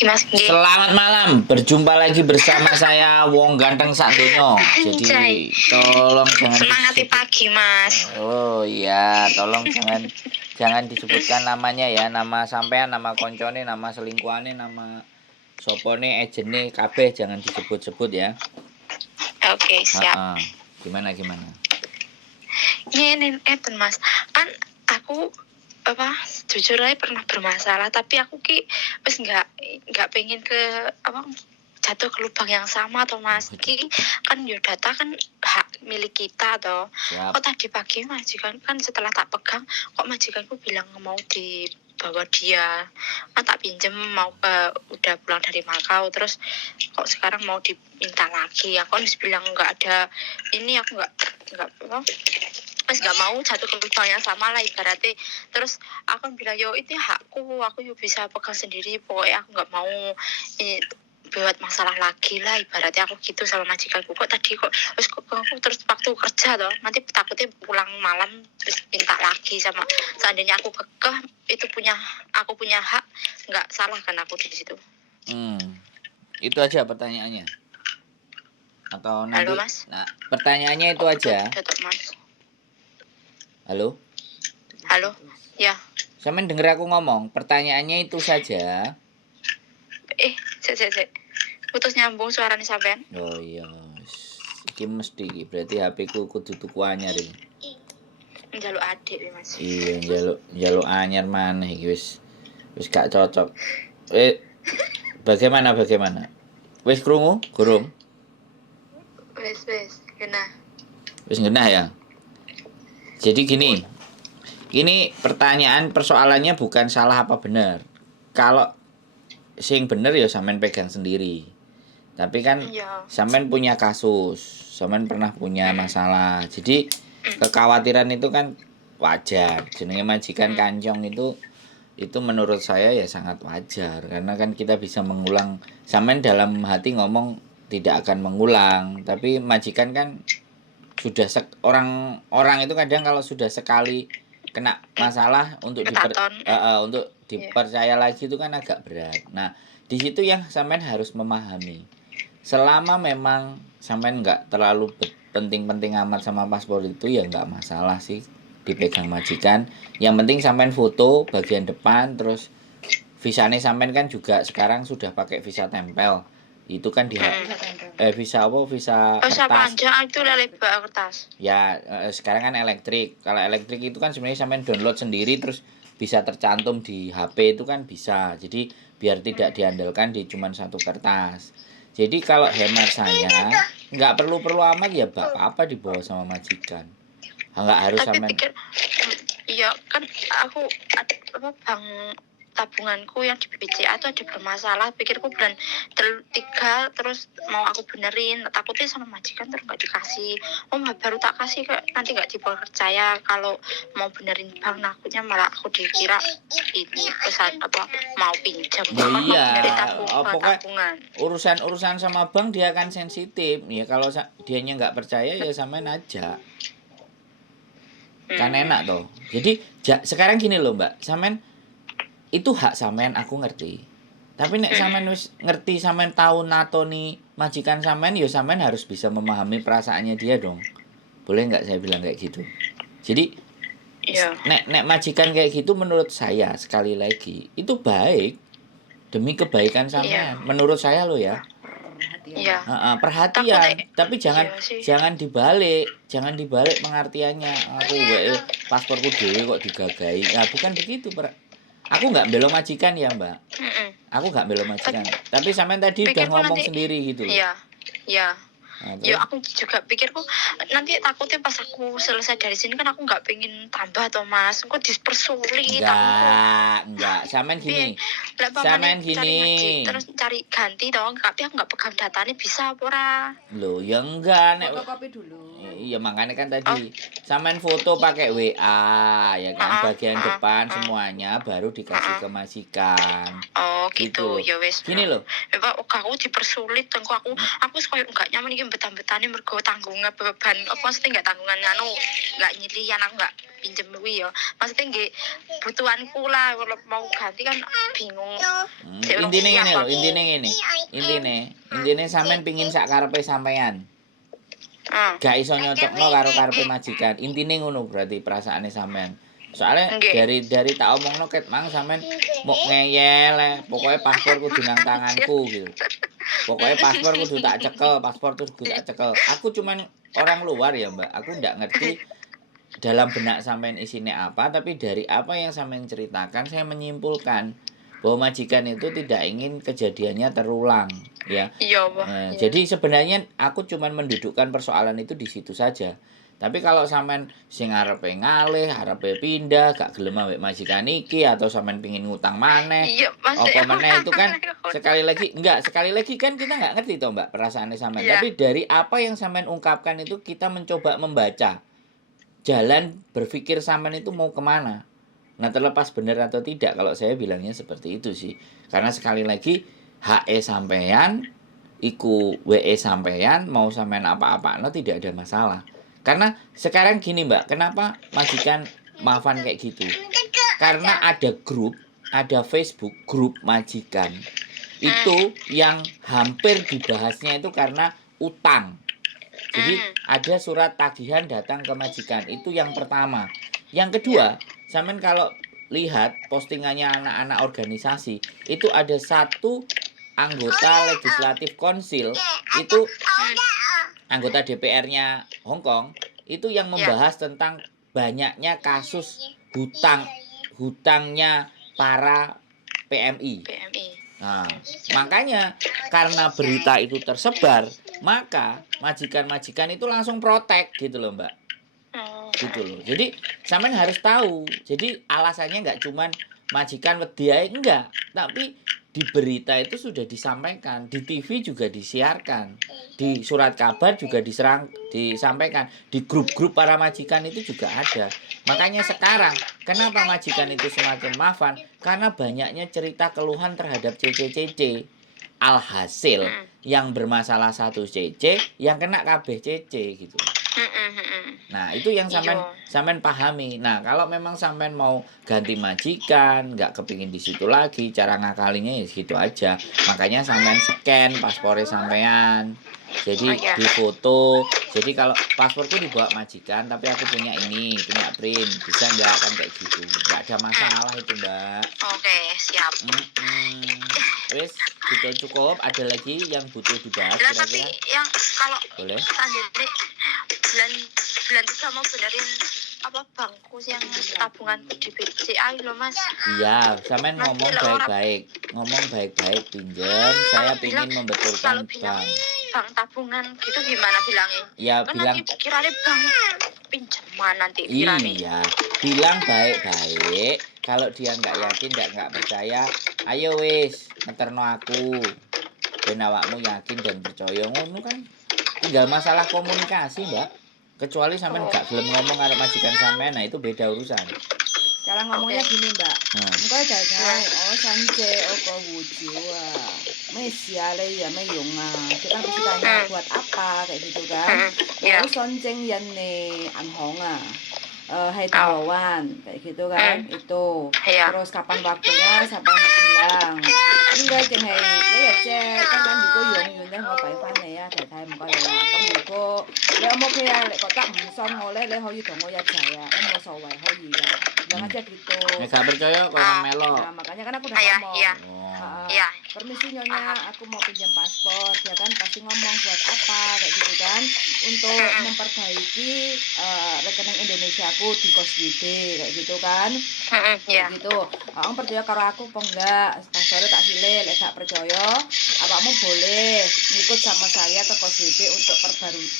pagi Mas. Selamat malam, berjumpa lagi bersama saya Wong Ganteng Sakdono. Anjay. Jadi tolong jangan Semangati pagi Mas. Oh iya, tolong jangan disebutkan namanya ya, nama sampean, nama koncone, nama selingkuhane, nama sopone, ejene, kabeh jangan disebut-sebut ya. Oke, siap. Gimana? Ini Mas. Kan aku jujur aja pernah bermasalah, tapi aku wis nggak pengen ke jatuh ke lubang yang sama atau Mas. Kan data kan hak milik kita toh. Kok tadi pagi majikan kan setelah tak pegang, kok majikanku bilang mau dibawa dia, kan tak pinjem mau udah pulang dari Makau, terus kok sekarang mau diminta lagi. Aku harus bilang nggak ada ini, aku nggak nggak mau jatuh ke lubang yang sama lah ibaratnya. Terus aku bilang yo itu hakku, aku yo bisa pegang sendiri, pokoknya aku nggak mau buat masalah lagi lah ibaratnya, aku gitu sama majikanku. Kok tadi terus waktu kerja toh, nanti takutnya pulang malam terus minta lagi. Sama seandainya aku kekeh itu aku punya hak, nggak salah kan aku di situ. Itu aja pertanyaannya atau nanti? Halo Mas. Nah, pertanyaannya itu aja. Mas. Halo, ya. Sampean denger aku ngomong, pertanyaannya itu saja. Putus nyambung suaranya sampean. Oh iya, iki mesti berarti HP ku kudu tuku anyar iki. Njaluk adik Mas. Iya, njaluk anyar maneh iki wis gak cocok. Bagaimana? Wis krungu? Gurung? Wis genah. Wis genah ya. Jadi gini persoalannya bukan salah apa benar. Kalau sing bener ya sampean pegang sendiri. Tapi kan sampean punya kasus, sampean pernah punya masalah. Jadi kekhawatiran itu kan wajar. Jenenge majikan kancong itu menurut saya ya sangat wajar, karena kan kita bisa mengulang. Sampean dalam hati ngomong tidak akan mengulang, tapi majikan kan sudah orang itu kadang kalau sudah sekali kena masalah untuk dipercaya lagi itu kan agak berat. Nah, di situ yang sampean harus memahami. Selama memang sampean nggak terlalu penting-penting amat sama paspor itu ya nggak masalah sih dipegang majikan. Yang penting sampean foto bagian depan, terus visanya sampean kan juga sekarang sudah pakai visa tempel. Itu kan visa kertas. Panjang itu lebar kertas. Ya, sekarang kan elektrik. Kalau elektrik itu kan sebenarnya sampean download sendiri terus bisa tercantum di HP itu kan bisa. Jadi biar tidak diandalkan di cuman satu kertas. Jadi kalau hemat saya nggak perlu amat ya apa dibawa sama majikan. Nggak harus sampean. Iya kan aku ada bank tabunganku yang di BCA itu ada bermasalah, pikirku bulan 3 terus mau aku benerin, takutnya sama majikan terus nggak dikasih. Baru tak kasih nanti nggak dipercaya kalau mau benerin bank, takutnya malah aku dikira ini pesan mau pinjam. Iya, pokoknya urusan sama bank dia akan sensitif ya. Kalau dianya nggak percaya ya samain aja. Kan enak toh. Jadi sekarang gini loh Mbak, sampean itu hak sampean, aku ngerti. Tapi nek sampean wis ngerti, sampean tahu natoni majikan sampean, ya sampean harus bisa memahami perasaannya dia dong. Boleh nggak saya bilang kayak gitu? Jadi nek majikan kayak gitu menurut saya sekali lagi itu baik demi kebaikan sampean. Menurut saya lo ya. Iya. Perhatian, tapi jangan dibalik pengertiannya. Aku pasporku dhewe kok digagai. Nah, bukan begitu, Aku nggak bela majikan ya, Mbak. Aku nggak bela majikan. Tapi sampean tadi udah ngomong sendiri gitu loh. Iya. Ya aku juga pikirku nanti takutnya pas aku selesai dari sini kan aku nggak pengen tambah toh Mas, kok dipersulit. Enggak. Sampean gini. Terus cari ganti toh, tapi aku nggak pegang datanya, bisa apa ora? Loh, ya enggak nek fotokopi dulu. Iya makanya kan tadi sampean foto pakai WA ya kan, bagian depan semuanya baru dikasih ke majikan. Oh Gitu gitu, loh. ya wes. Gini loh. Pak, aku dipersulit tengko aku koyo enggak nyaman iki betan-betane mergo tanggungan beban apa maksudnya enggak tanggungan enggak nyilian aku enggak pinjem kuwi ya. Maksudnya nggih butuhanku lah kalau mau ganti kan bingung. Intine ngene lho, intine sampean pingin sak karepe sampean. Gak iso nyocokno karo karepe majikan. Intine ngono berarti perasaane sampean. Soalnya dari tak omongno ket mang sampean mok ngeyel, pokoknya paspor kudu nang tanganku gitu. Pokoknya paspor kudu tak cekel, Aku cuman orang luar ya, Mbak. Aku ndak ngerti dalam benak sampean isinya apa, tapi dari apa yang sampean ceritakan saya menyimpulkan bahwa majikan itu tidak ingin kejadiannya terulang, ya. Iya, Pak. Jadi sebenarnya aku cuman mendudukkan persoalan itu di situ saja. Tapi kalau sampean sing arepe ngalih, arepe pindah, gak gelem ambek majikan iki atau sampean pingin ngutang maneh, apa meneh itu kan sekali lagi kan kita nggak ngerti toh Mbak perasaannya sampean. Tapi dari apa yang sampean ungkapkan itu kita mencoba membaca jalan berpikir sampean itu mau kemana. Nah terlepas benar atau tidak kalau saya bilangnya seperti itu sih. Karena sekali lagi HE sampean, iku WE sampean, mau sampean apa-apa, tidak ada masalah. Karena sekarang gini Mbak, kenapa majikan maafan kayak gitu? Karena ada grup, ada Facebook grup majikan. Itu yang hampir dibahasnya itu karena utang. Jadi ada surat tagihan datang ke majikan, itu yang pertama. Yang kedua, sampean kalau lihat postingannya anak-anak organisasi, itu ada satu anggota legislatif konsil, itu anggota DPR-nya Hong Kong, itu yang membahas tentang banyaknya kasus hutangnya para PMI. Nah, makanya karena berita itu tersebar, maka majikan-majikan itu langsung protek gitu loh Mbak. Gitu loh. Jadi sampean harus tahu. Jadi alasannya nggak cuman majikan wedi ae enggak, tapi di berita itu sudah disampaikan, di TV juga disiarkan, di surat kabar juga disampaikan, di grup-grup para majikan itu juga ada. Makanya sekarang kenapa majikan itu semakin maafan? Karena banyaknya cerita keluhan terhadap CC. Alhasil yang bermasalah satu CC, yang kena kabeh CC gitu. Nah itu yang sampean pahami. Nah kalau memang sampean mau ganti majikan, nggak kepingin di situ lagi, cara ngakalinya ya segitu aja. Makanya sampean scan paspornya sampean. Jadi difoto. Jadi kalau pasporku dibawa majikan, tapi aku punya print, bisa nggak kan kayak gitu? Nggak ada masalah itu Mbak. Oke, siap. Wes, gitu cukup. Ada lagi yang butuh dibahas kira-kira? Tapi yang kalau boleh. Bulan 3 mau benerin apa bangku yang tabungan di BCA loh Mas. Iya, sampean ngomong baik-baik pinjam. Saya pingin membetulkan bank tabungan gitu gimana bilangnya? Ya kan bilang nanti kiranya bank pinjaman nanti kiranya. Iya, bilang baik-baik. Kalau dia nggak yakin, nggak percaya, ayo wis ngeterno aku. Ben awakmu yakin dan percaya ngono kan. Tinggal masalah komunikasi, Mbak. Kecuali sampean nggak gelem ngomong karo majikan sampean, nah itu beda urusan. Cara ngomongnya gini, Mbak. Engkau jangan sanje oko wujua. Mesiale ya meyunga. Kita mesti tanya buat apa kayak gitu kan. Sonjeng yane anhonga. Hai tawawan kayak gitu kan itu terus kapan waktunya sampai bilang enggak jeng hai ya cek kan juga yung deh ngopai fan này á thầy thầy một coi là咁如果你有冇OK啊你覺得唔信我咧你可以同我一齊啊咁冇所謂可以噶bilang aja gitu. Nggak percaya kalau melo. Nah makanya kan aku udah ngomong permisi nyonya aku mau pinjam paspor ya kan pasti ngomong buat apa kayak gitu kan untuk memperbaiki rekening Indonesia aku di kos gede kayak gitu kan gitu. Kamu percaya karo aku apa enggak? Paspornya tak silih, lek gak percaya, apa kamu boleh ngikut sama saya ke Kos WB untuk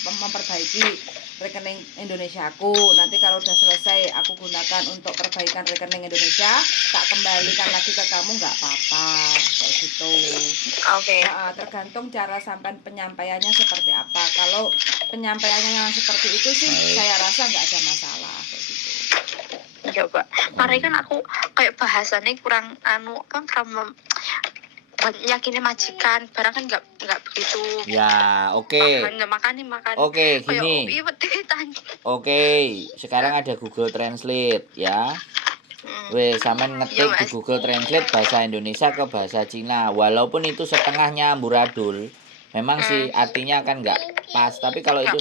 memperbaiki rekening Indonesiaku. Nanti kalau udah selesai aku gunakan untuk perbaikan rekening Indonesia, tak kembalikan lagi ke kamu, nggak apa-apa kayak gitu. Oke. Tergantung cara sampai penyampaiannya seperti apa. Kalau penyampaiannya yang seperti itu sih saya rasa nggak ada masalah kayak gitu. Coba, makanya kan aku kayak bahasannya kurang kurang yakinnya majikan, barang kan nggak begitu. Ya, oke. Makan. Oke, gini. Oke, sekarang ada Google Translate ya. Sampean ngetik di Google Translate bahasa Indonesia ke bahasa Cina. Walaupun itu setengahnya amburadul, memang sih artinya kan nggak pas. Tapi kalau itu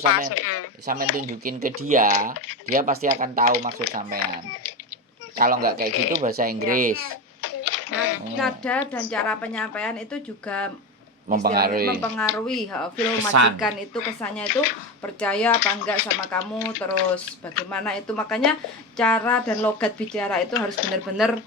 sampean tunjukin ke dia pasti akan tahu maksud sampean. Kalau nggak kayak gitu bahasa Inggris. Nada dan cara penyampaian itu juga mempengaruhi film majikan itu kesannya itu percaya apa enggak sama kamu, terus bagaimana itu. Makanya cara dan logat bicara itu harus benar-benar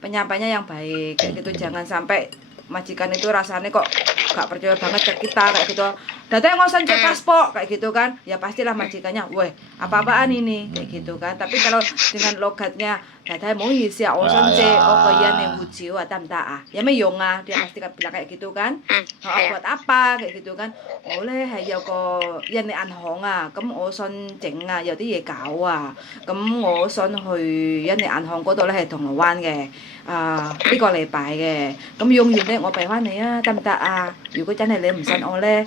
penyampaiannya yang baik kayak gitu. Jangan sampai majikan itu rasanya kok gak percaya banget ke kita kayak gitu. Datanya ngosen cek paspor kayak gitu kan. Ya pastilah majikannya, weh apa-apaan ini kayak gitu kan. Tapi kalau dengan logatnya datanya mau isi ngosen cek kaya nih wujiu tamta ya meyonga, dia pasti bilang kayak gitu kan. Buat apa kayak gitu kan. Boleh hayo ko yan ni anhonga, kem ngosen cenga ya di ye kawa. Kem ngosen hui yan ni anhong ko to le thong wan ge. 呢個禮拜嘅，咁用完咧我俾翻你啊，得唔得啊？如果真係你唔信我咧，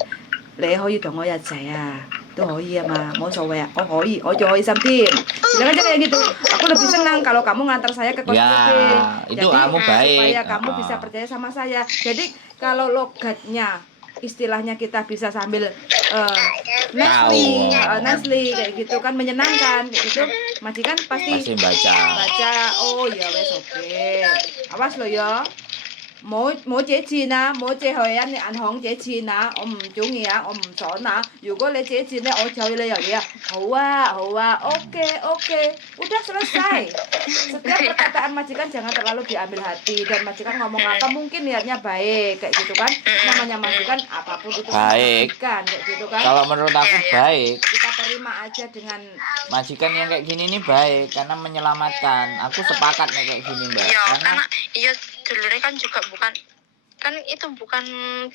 你可以同我一齊啊，都可以啊嘛，冇所謂啊，我可以，我仲可以sampai. Bilang aja kayak gitu, aku lebih senang kalau kamu ngantar saya ke Kos WB. Itu kamu baik. Supaya kamu bisa percaya sama saya. Jadi kalau logatnya istilahnya kita bisa sambil Nesli kayak gitu kan, menyenangkan kayak gitu, majikan pasti baca oh ya wes oke. Awas lo ya,冇借錢啊，冇借去人哋銀行借錢啊，我唔中意啊，我唔爽啊。如果你借錢咧，我就要你有嘢啊。好啊, oke, udah selesai. Setiap perkataan majikan jangan terlalu diambil hati, dan majikan ngomong apa mungkin niatnya baik kayak gitu kan. Namanya majikan apapun itu majikan kayak gitu kan. Kalau menurut aku baik. Kita terima aja dengan majikan yang kayak gini nih baik karena menyelamatkan. Aku sepakat nih kayak gini, Mbak. Karena dulunya kan juga bukan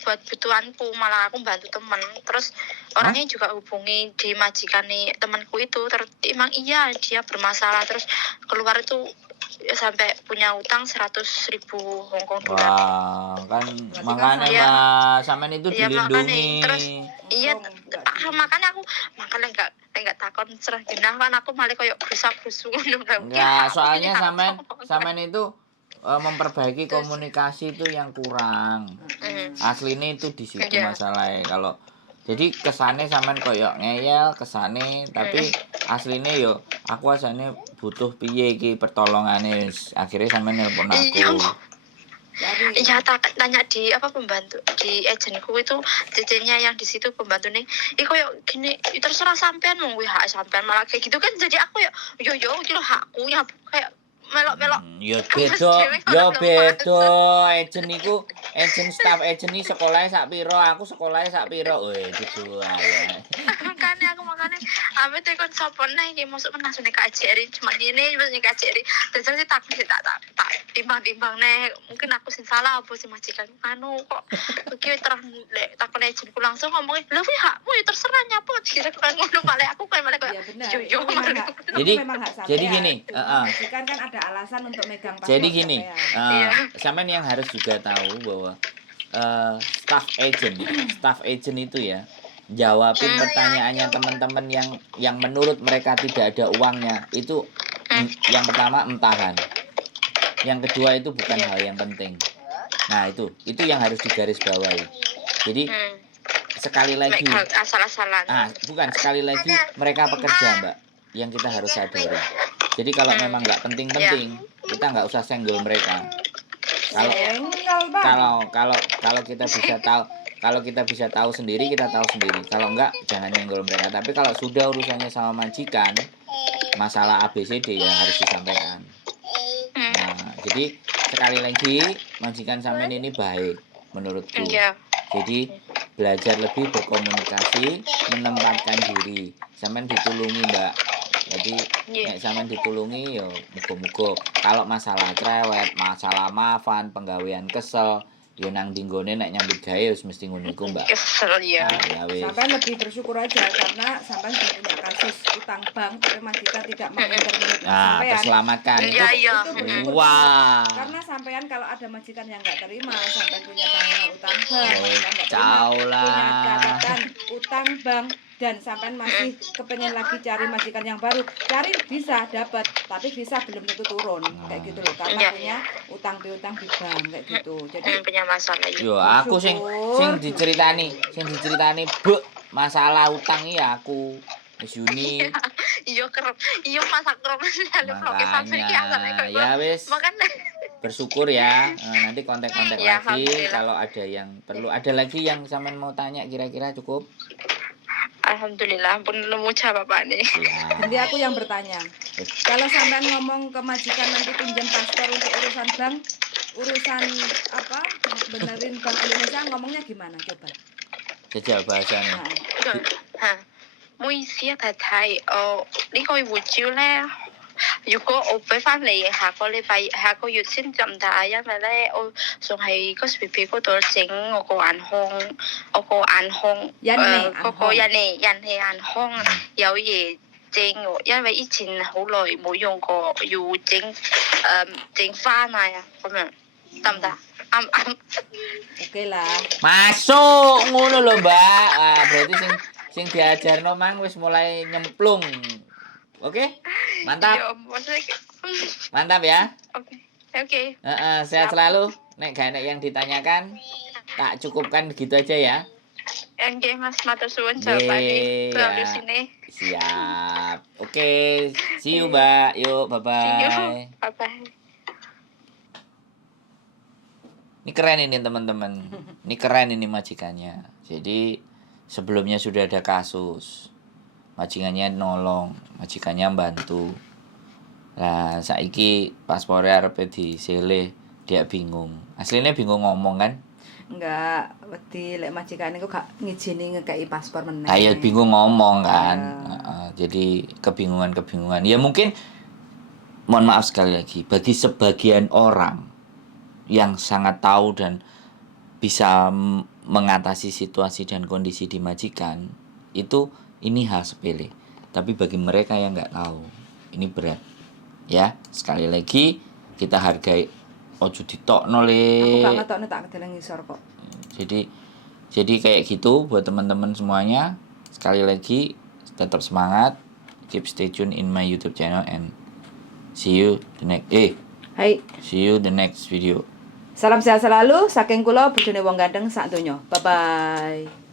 buat butuhanku, malah aku bantu temen. Terus orangnya juga hubungi di majikan nih temanku itu, emang iya dia bermasalah, terus keluar itu ya sampai punya utang 100.000 Hongkong dolar. Wah, kan makanya Mbak, sampean itu dilindungi. Terus makanya aku enggak takon serah genah kan, aku malah koyo brusak-brusuk ngono. Enggak, soalnya sampean itu memperbaiki komunikasi itu yang kurang. Aslinya itu di situ masalahnya. Kalau jadi kesane sampean koyo ngeyel kesane, tapi aslinya yo aku asane butuh piye iki pertolongane. Akhirnya sampean nelpon aku. Iya, tanya di pembantu di agenku itu, cecenya yang di situ pembantu nih, koyo gini, terserah sampean mau hak sampean, malah kayak gitu kan. Jadi aku yo iki lho hakku ya, kayak melok-melok. Ya beda. Agent staff agent iki sekolahnya sak piro, aku sekolahnya sak piro. Weh, gitu ae. Makanya apa tuh kan sopan nih, masuk langsung nih KJRI cuma ini KJRI. Terus sih tak timbang nih, mungkin aku sih salah apa sih majikan kok begitu terang takon agentku langsung ngomongin, "Lho wi hakmu ya terserah nyapo." Kira kan ngono malah aku kayak malah Jadi gini, majikan kan ada alasan untuk megang paspor. Jadi gini, sampean yang harus juga tahu bahwa staff agent itu ya, jawabin pertanyaannya teman-teman yang menurut mereka tidak ada uangnya itu. Yang pertama entahan, yang kedua itu bukan hal yang penting. Nah itu yang harus digarisbawahi. Jadi sekali lagi bukan sekali lagi mereka pekerja, Mbak, yang kita harus sadari. Jadi kalau memang nggak penting-penting, kita nggak usah senggol mereka. Kalau kita bisa tahu sendiri, kita tahu sendiri. Kalau enggak, jangan nyenggol mereka. Tapi kalau sudah urusannya sama majikan, masalah ABCD ya harus disampaikan. Nah, jadi sekali lagi majikan sampean ini baik. menurutku. Iya. Jadi belajar lebih berkomunikasi, menempatkan diri. Sampean ditulungi, Mbak. Jadi nek sampean ditulungi yo muga-muga kalau masalah cerewet, masalah maafan, penggawean kesel, yo nang dinggone nek nyambut gawe wis mesti ngono iku, Mbak. Kesel ya. Ya wis. Sampai lebih bersyukur aja karena sampai punya kasus utang bank tapi majikan tidak mengintervensi sampean. Terselamatkan. Iya. Itu Wah. karena sampean kalau ada majikan yang nggak terima, sampean punya tanggungan utang bank, majikan nggak terima, Caulah. punya catatan utang bank dan sampean masih kepengen lagi cari majikan yang baru, cari bisa dapat, tapi visa belum tentu turun kayak gitu loh karena punya utang piutang di bank kayak gitu. Jadi punya masalah ya. Yo aku sing diceritani, Bu, masalah utang iki aku. Wis Yuni. Iya kerep. Iya masak kerep dalu vlog sampe iki asale kok. Ya wis. Makan Bersyukur ya. Nanti kontak-kontak Ya, lagi alhamdulillah. kalau ada yang perlu. Ada lagi yang sampean mau tanya kira-kira cukup? Alhamdulillah pun nemu jawabannya. Ya. Jadi aku yang bertanya, kalau sampean ngomong ke majikan nanti pinjam paspor untuk urusan bank, urusan apa benerin Bank Indonesia ngomongnya gimana coba? Jajal bahasanya. Nah, 唔好意思啊，太太，呢個護照咧，如果我俾翻你下個月先得唔得啊？因為咧，我仲係嗰時 BB 嗰度整我個眼眶，嗰個印氣眼眶有嘢整喎，因為以前好耐冇用過，要整翻啊咁樣，得唔得？啱。Oke lah. Masuk ngono lho, Mbak. Berarti sing diajarno mang wis mulai nyemplung. Oke? Mantap. Iya, maksudnya Mantap ya. Oke. Sehat selalu. Nek gak enak yang ditanyakan, tak cukupkan begitu aja ya. Oke, Mas, matur suwun jawabannya. Dari sini. Siap. Oke, see you, Mbak. Yuk, bye-bye. See you. Bye-bye. Ini keren ini teman-teman. Ini keren ini majikannya. Jadi sebelumnya sudah ada kasus. Majikannya nolong, majikannya bantu. Lah saiki paspornya arep diseleh, dia bingung. Aslinya bingung ngomong kan? Enggak, wedi lek majikane kok gak ngijini ngekeki paspor meneh. Ayo bingung ngomong kan. Jadi kebingungan. Ya mungkin mohon maaf sekali lagi bagi sebagian orang yang sangat tahu dan bisa mengatasi situasi dan kondisi di majikan itu ini hal sepele, tapi bagi mereka yang nggak tahu ini berat ya. Sekali lagi kita hargai, ojo ditokno le. Aku gak ngetokno tak kedeleng ngisor kok. Jadi kayak gitu buat teman-teman semuanya. Sekali lagi tetap semangat, keep stay tune in my YouTube channel and see you the next see you the next video. Salam sehat selalu, saking kula bojone wong ganteng sak donya. Bye bye.